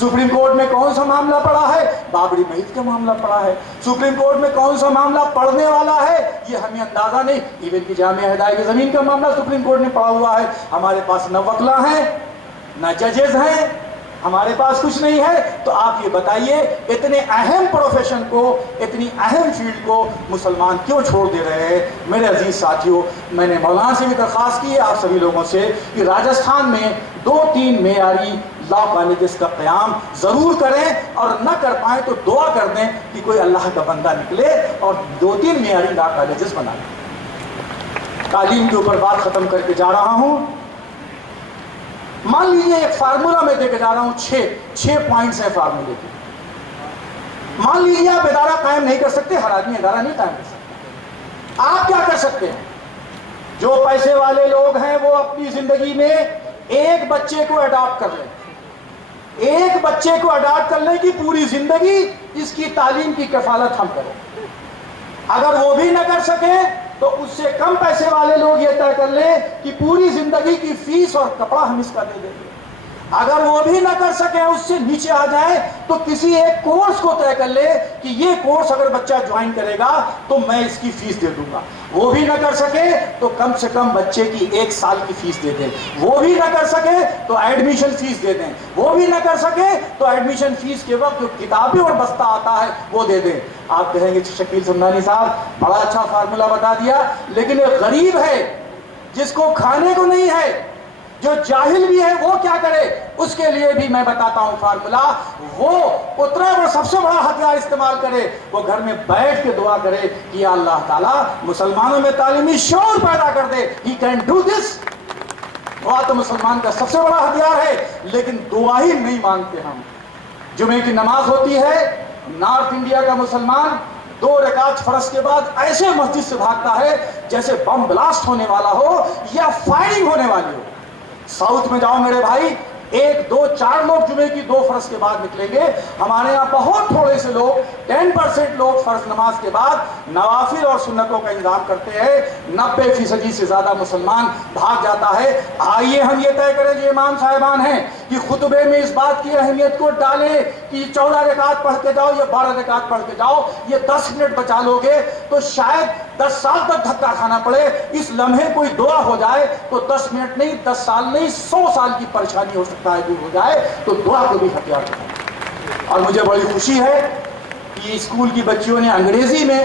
Supreme court میں کون سا معاملہ پڑا ہے؟ بابری مسجد کا معاملہ پڑا ہے. سپریم کورٹ میں کون سا معاملہ پڑھنے والا ہے یہ ہمیں اندازہ نہیں. ایون کی جامعہ ہدایت زمین کا معاملہ سپریم کورٹ نے پڑا ہوا ہے. ہمارے پاس نہ وکلا ہیں نہ ججز ہیں, ہمارے پاس کچھ نہیں ہے. تو آپ یہ بتائیے اتنے اہم پروفیشن کو, اتنی اہم فیلڈ کو مسلمان کیوں چھوڑ دے رہے ہیں؟ میرے عزیز ساتھیوں, میں نے مولانا سے بھی درخواست کی ہے آپ سبھی لوگوں سے کہ راجستھان میں 2-3 معیاری لا کالجز کا قیام ضرور کریں, اور نہ کر پائیں تو دعا کر دیں کہ کوئی اللہ کا بندہ نکلے اور 2-3 معیاری لا کالجز بنا دیں. تعلیم کے اوپر بات ختم کر کے جا رہا ہوں. مان لیجیے ایک فارمولا میں دے کے جا رہا ہوں, 6 پوائنٹس ہیں فارمولے کے. مان لیجیے آپ ادارہ قائم نہیں کر سکتے, ہر آدمی ادارہ نہیں قائم کر سکتا. آپ کیا کر سکتے ہیں؟ جو پیسے والے لوگ ہیں وہ اپنی زندگی میں ایک بچے کو اڈاپٹ کر لیں, ایک بچے کو اڈاپٹ کرنے کی پوری زندگی اس کی تعلیم کی کفالت ہم کریں. اگر وہ بھی نہ کر سکیں تو اس سے کم پیسے والے لوگ یہ طے کر لیں کہ پوری زندگی کی فیس اور کپڑا ہم اس کا دے دیں گے. اگر وہ بھی نہ کر سکیں, اس سے نیچے آ جائیں, تو کسی ایک کورس کو طے کر لے کہ یہ کورس اگر بچہ جوائن کرے گا تو میں اس کی فیس دے دوں گا. وہ بھی نہ کر سکے تو کم سے کم بچے کی 1 سال کی فیس دے دیں. وہ بھی نہ کر سکے تو ایڈمیشن فیس دے دیں. وہ بھی نہ کر سکے تو ایڈمیشن فیس کے وقت جو کتابیں اور بستہ آتا ہے وہ دے دیں. آپ کہیں گے شکیل سمدانی صاحب بڑا اچھا فارمولا بتا دیا, لیکن ایک غریب ہے جس کو کھانے کو نہیں ہے, جو جاہل بھی ہے, وہ کیا کرے؟ اس کے لیے بھی میں بتاتا ہوں فارمولا. وہ اتنا اور سب سے بڑا ہتھیار استعمال کرے, وہ گھر میں بیٹھ کے دعا کرے کہ یا اللہ تعالیٰ مسلمانوں میں تعلیمی شعور پیدا کر دے. He can do this. دعا تو مسلمان کا سب سے بڑا ہتھیار ہے, لیکن دعا ہی نہیں مانگتے ہم. جمعے کی نماز ہوتی ہے, نارتھ انڈیا کا مسلمان 2 رکعت فرض کے بعد ایسے مسجد سے بھاگتا ہے جیسے بم بلاسٹ ہونے والا ہو یا فائرنگ ہونے والی ہو. ساؤتھ میں جاؤ میرے بھائی, 1, 2, 4 لوگ جمعے کی 2 فرض کے بعد نکلیں گے. ہمارے یہاں بہت تھوڑے سے لوگ, 10% لوگ فرض نماز کے بعد نوافل اور سنتوں کا انتظام کرتے ہیں. 90% سے زیادہ مسلمان بھاگ جاتا ہے. آئیے ہم یہ طے کریں جو امام صاحبان ہیں کہ خطبے میں اس بات کی اہمیت کو ڈالیں کہ 14 رکعت پڑھ کے جاؤ یا 12 رکعت پڑھ کے جاؤ, یہ 10 منٹ بچا لو گے تو شاید 10 سال تک دھکا کھانا پڑے. اس لمحے کوئی دعا ہو جائے تو 10 منٹ نہیں, 10 سال نہیں, 100 سال کی پریشانی ہو سکتا ہے دور ہو جائے. تو دعا کو بھی ہتھیار کریں. اور مجھے بڑی خوشی ہے کہ اسکول کی بچیوں نے انگریزی میں,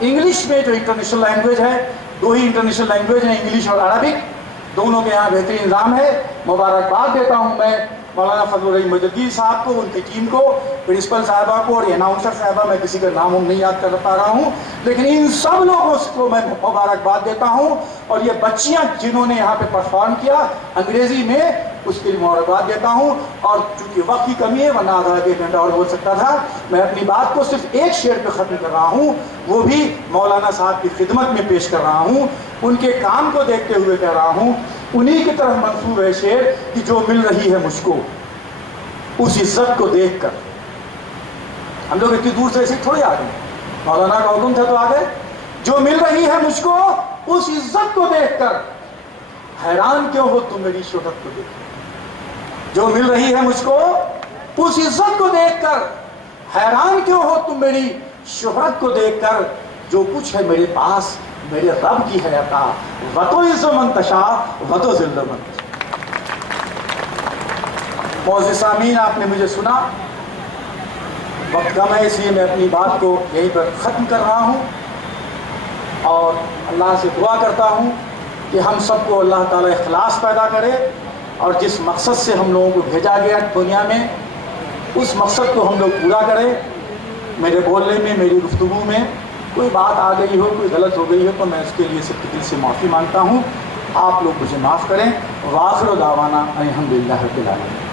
انگلش میں جو انٹرنیشنل لینگویج ہے, 2 ہی انٹرنیشنل لینگویج ہیں, انگلش اور عربک, دونوں کے یہاں بہترین نظام ہے. مبارکباد دیتا ہوں میں مولانا فضل الرحیم مجددی صاحب کو, ان کی ٹیم کو, پرنسپل صاحبہ کو اور اناؤنسر صاحبہ, میں کسی کا نام نہیں یاد کر پا رہا ہوں, لیکن ان سب لوگوں کو میں مبارکباد دیتا ہوں. اور یہ بچیاں جنہوں نے یہاں پہ پرفارم کیا انگریزی میں, اس کے لیے مبارکباد دیتا ہوں. اور چونکہ وقت کی کمی ہے ورنہ آدھا 1 گھنٹہ اور بول سکتا تھا, میں اپنی بات کو صرف ایک شعر پہ ختم کر رہا ہوں, وہ بھی مولانا صاحب کی خدمت میں پیش کر رہا ہوں. ان کے کام کو دیکھتے ہوئے کہہ رہا ہوں, انہی کی طرف منسوب ہے شعر کہ جو مل رہی ہے مجھ کو اس عزت کو دیکھ کر. ہم لوگ اتنی دور سے ایسے تھوڑی آ گئے, مولانا کا حکم تھا تو آ گئے. جو مل رہی ہے مجھ کو اس عزت کو دیکھ کر حیران کیوں ہو تم میری شہرت کو دیکھ کر. جو مل رہی ہے مجھ کو اس عزت کو دیکھ کر حیران کیوں ہو تم میری شہرت کو دیکھ کر. جو کچھ ہے میرے پاس میرے رب کی ہے عطا, وَتُو عِزُّ مَن تَشَاءُ وَتُو ذِلُّ مَن تَشَاءُ. معزز سامعین, آپ نے مجھے سنا, وقت کم ہے اس لیے میں اپنی بات کو یہیں پر ختم کر رہا ہوں. اور اللہ سے دعا کرتا ہوں کہ ہم سب کو اللہ تعالیٰ اخلاص پیدا کرے, اور جس مقصد سے ہم لوگوں کو بھیجا گیا دنیا میں اس مقصد کو ہم لوگ پورا کریں. میرے بولنے میں, میری گفتگو میں کوئی بات آ گئی ہو, کوئی غلط ہو گئی ہو تو میں اس کے لیے سب دل سے معافی مانگتا ہوں. آپ لوگ مجھے معاف کریں. وآخر دعوانا الحمدللہ رب العالمین.